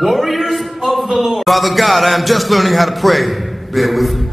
Warriors of the Lord. Father God, I am just learning how to pray. Bear with me.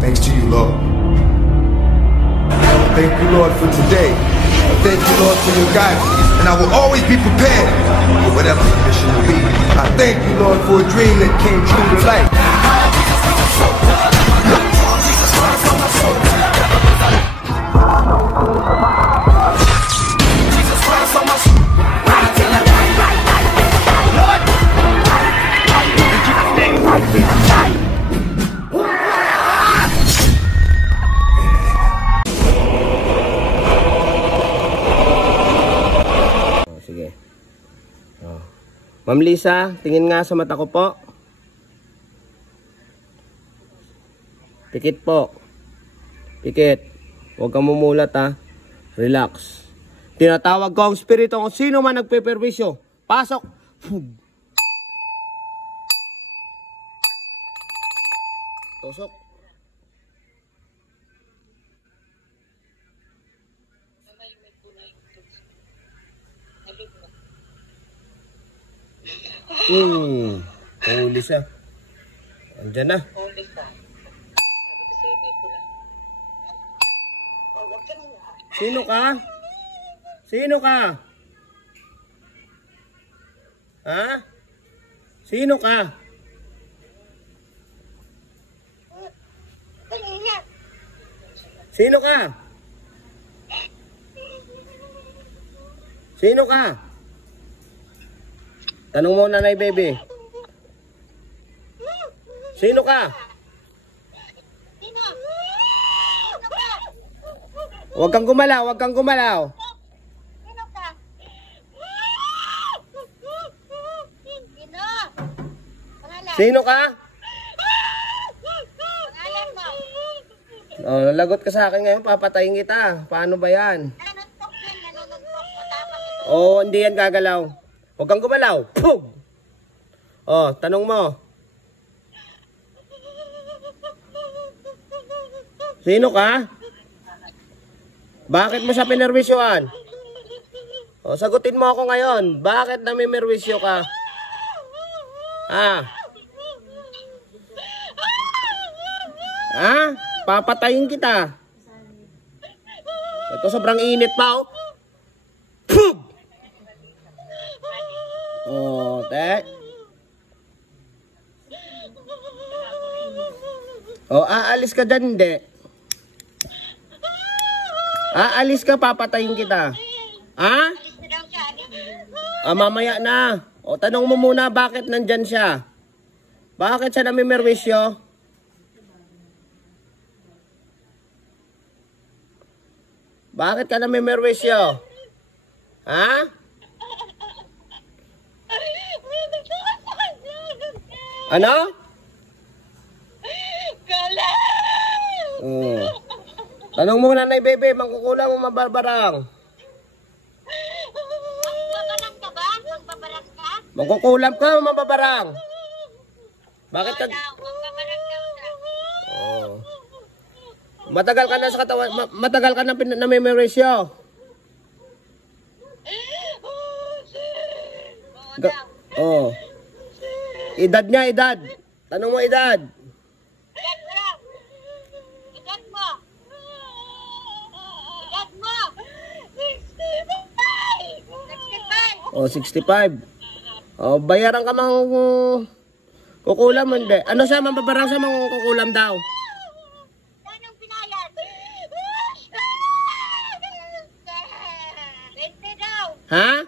Thanks to you, Lord. Thank you, Lord, for today. Thank you, Lord, for your guidance. And I will always be prepared for whatever the mission will be. I thank you, Lord, for a dream that came true to life. Ma'am Lisa, tingin nga sa mata ko po. Pikit po. Pikit. Huwag kang mumulat ha. Relax. Tinatawag ko ang spirito kung sino man nagpeperwisyo. Pasok. Tusok. Huli siya. Andyan na. Huli ka. Sabi ko sa'yo, may pula. Oh, huwag ka na. Sino ka? Sino ka? Ha? Sino ka? Sino ka? Sino ka? Tanong mo, nanay baby. Sino ka? Huwag kang gumalaw, huwag kang gumalaw. Sino ka? Oh, nalagot ka sa akin ngayon, papatayin kita. Paano ba yan? Oh, hindi yan gagalaw. Huwag kang gumalaw. Pug! Oh, tanong mo. Sino ka? Bakit mo siya pinerwisyoan? Oh, sagutin mo ako ngayon. Bakit namimerwisyo ka? Ha? Ha? Papatayin kita. Ito sobrang init pa, oh. Pug! Oh, te. Oh, aalis ka dyan, hindi. Aalis ka, papatayin kita. Ha? Mamaya na. O, tanong mo muna, bakit nandyan siya? Bakit siya namimerwisyo? Bakit ka namimerwisyo? Ha? Ano? Oh. Tanong mo nanay bebe, mangkukulam mo mabarbarang. Magbabarang ka ba? Magbabarang ka? Mangkukulam ka o mababarang? Bakit ka? Oh. Matagal ka na sa katawan, matagal ka na namimerwisyo. Oh. Edad niya, edad. Tanong mo edad. Edad mo. Edad mo. 65. Oh, 65. Oh, bayaran ka mang kukulam hindi. Ano siya, mababarang siya mang kukulam daw? Anong pinayad? 20 daw. Ha?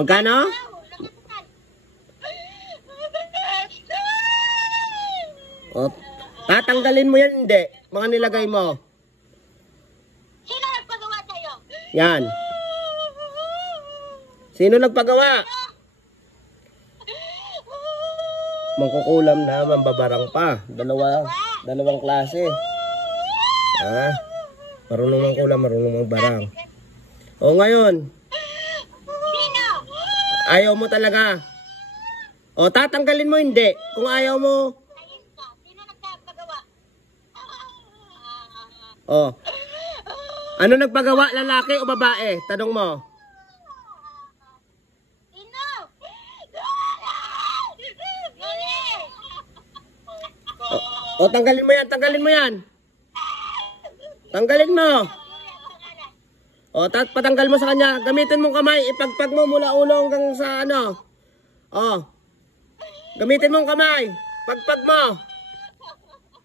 Magkano? Oh, tatanggalin mo yan, hindi. Mga nilagay mo. Sino nagpagawa sa'yo? Yan. Sino nagpagawa? Mangkukulam na, mambabarang pa. Dalawang klase. Ha? Marunong mangkulam, marunong magbarang. O ngayon, Sino? ayaw mo talaga. O tatanggalin mo, hindi. Kung ayaw mo, Sino nagpagawa? o. Ano nagpagawa, lalaki o babae? Tanong mo. O, tanggalin mo yan, tanggalin mo yan. Tanggalin mo. O, patanggal mo sa kanya. Gamitin mong kamay. Ipagpag mo mula ulo hanggang sa ano. O. Gamitin mong kamay. Pagpag mo.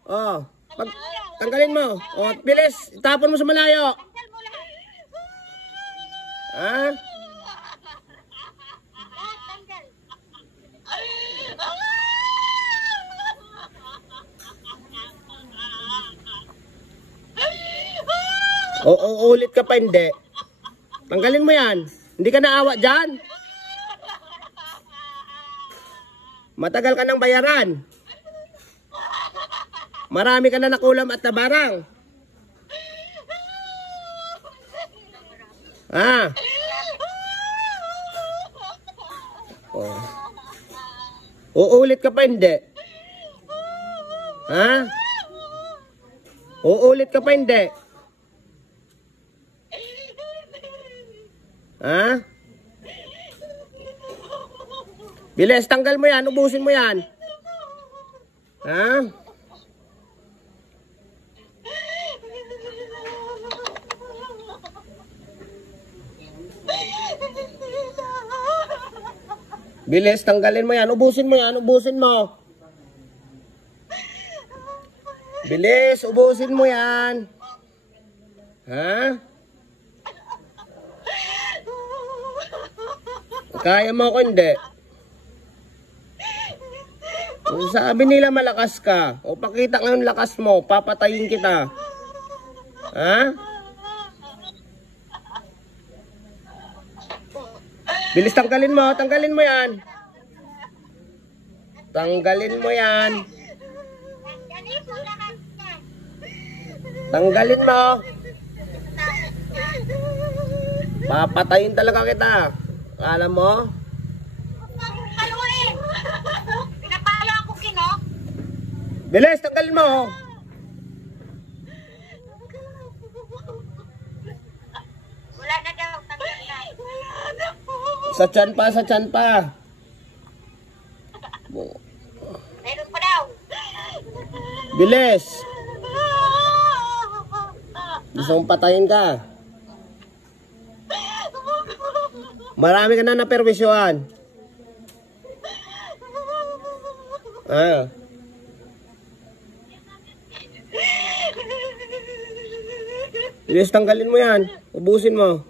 O. Tanggalin mo. O, bilis. Itapon mo sa malayo. Ha? O, ulit ka pa, hindi. Tanggalin mo yan. Hindi ka naawa dyan. Matagal ka ng bayaran. Marami ka na nakulam at nabarang. Ah. Oh. Uulit ka pa, hindi. Ha? Uulit ka pa, hindi. Ha? Bilis, tanggal mo yan, ubusin mo yan. Ha? Bilis, tanggalin mo yan, ubusin mo yan, ubusin mo. Bilis, ubusin mo yan. Ha? Kaya mo ako, hindi. Sabi nila malakas ka. O, pakita ngayon lakas mo. Papatayin kita. Ha? Bilis, tanggalin mo. Tanggalin mo yan. Tanggalin mo yan. Tanggalin mo. Papatayin talaga kita. Alam mo? Paluin! Pinapalo ako, Kinok. Bilis, tanggalin mo. Wala na daw, tanggal na. Sa tiyan pa, sa tiyan pa. Meron pa daw. Bilis. Gusto mong patayin ka. Marami ka na naperwisyohan. Ah. Bilis, tanggalin mo yan. Ubusin mo.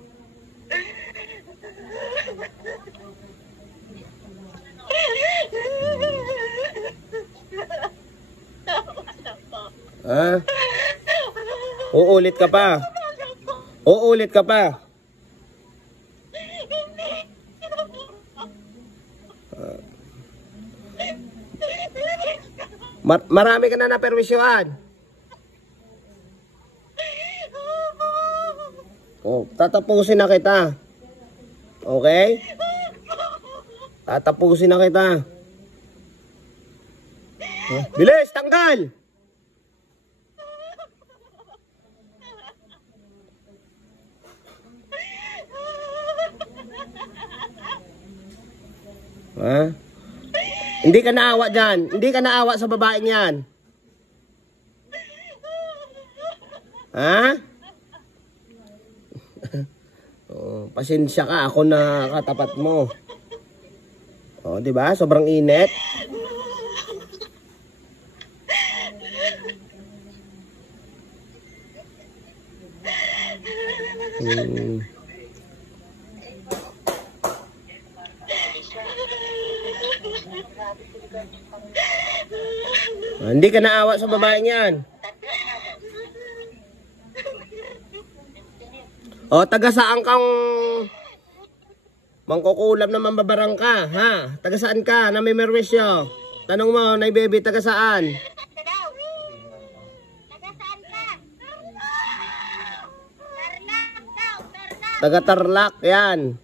Ah. Uulit ka pa. Uulit ka pa. Marami ka na naperwisyohan. Oh, tatapusin na kita. Okay? Tatapusin na kita. Bilis, tanggal! Ha? Hindi ka naawa dyan. Hindi ka naawa sa babaeng yan. Ha? Oh, pasensya ka. Ako na katapat mo. Oh, di ba? Sobrang init. Hindi ka naawa sa babaeng yan. O, taga saan kang mangkukulam na mambabarang ka, ha? Taga saan ka na may merwisyo? Tanong mo, Nay Baby, taga saan? Taga Tarlac, yan.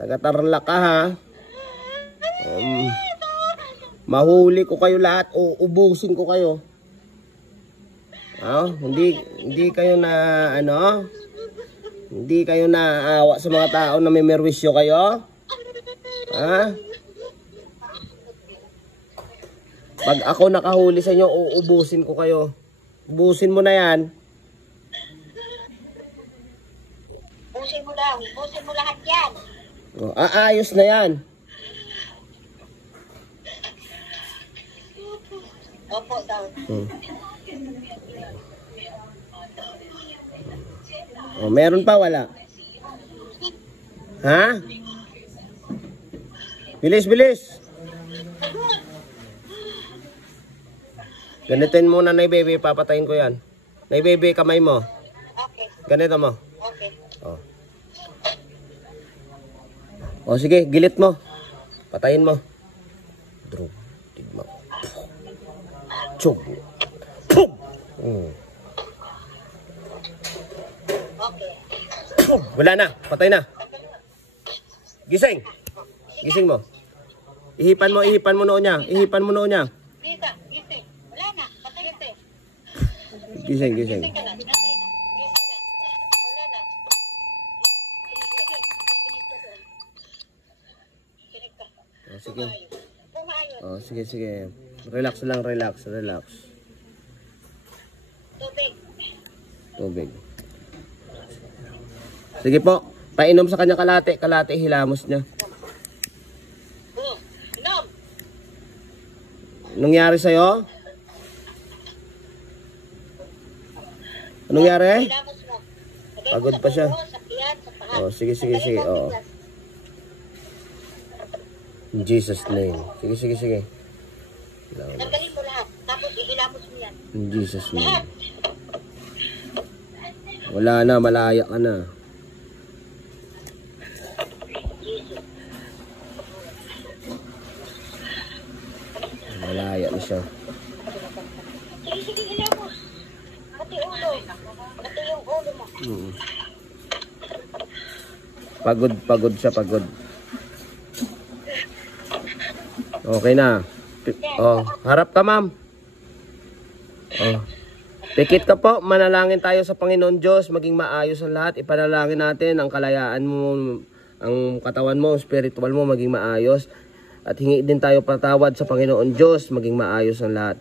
Taga Tarlac ka, ha? Mahuli ko kayo lahat o ubusin ko kayo. Hindi kayo na ano? Hindi kayo naawa sa mga tao na may merwisyo kayo? Ha? Pag ako nakahuli sa inyo, uubusin ko kayo. Ubusin mo na yan. Busin mo daw. Busin mo lahat yan. O, aayos na yan. Opo daw. O, meron pa, wala? Ha? Bilis, bilis. Ganitin muna na baby, papatayin ko yan. Na baby, kamay mo. Okay. Ganito mo. Okay. O. O sige, gilit mo. Patayin mo. Drog. Tigma. Chug. Chug. Okay. Chug. Wala na. Patay na. Gising. Gising mo. Ihipan mo noo niya. Ihipan mo noo niya. Dito. Gising. Wala na. Patay ito. Gising, gising. Gising ka na. Pinatay na. Gising na. Wala na. Kinig ka. O sige. Pumayos. O sige, sige. Relax lang, relax, relax. Tubig. Tubig. Sige po. Painom sa kanya kalate. Kalate, hilamos niya. Inom. Anong nangyari sa'yo? Anong nangyari? Ilamos mo. Lagay mo Pagod sa pa siya. ulo, sa tiyan, sa paa. Oh, sige, sige, sige. Tanggalin mo ang Oo. bigas. In Jesus name. Sige, sige, sige. Tanggalin mo lahat. Tapos ihilamos mo yan. In Jesus Lahat. name. Wala na, malaya ka na. Malaya na siya. Sige, sige, hilamos. Pati ulo. Pati yung ulo mo. Pagod, pagod siya, pagod. Okay na. Oh, harap ka, ma'am. Oh. Pikit ka po, manalangin tayo sa Panginoon Diyos, maging maayos ang lahat. Ipanalangin natin ang kalayaan mo, ang katawan mo, spiritual mo, maging maayos. At hingi din tayo patawad sa Panginoon Diyos, maging maayos ang lahat.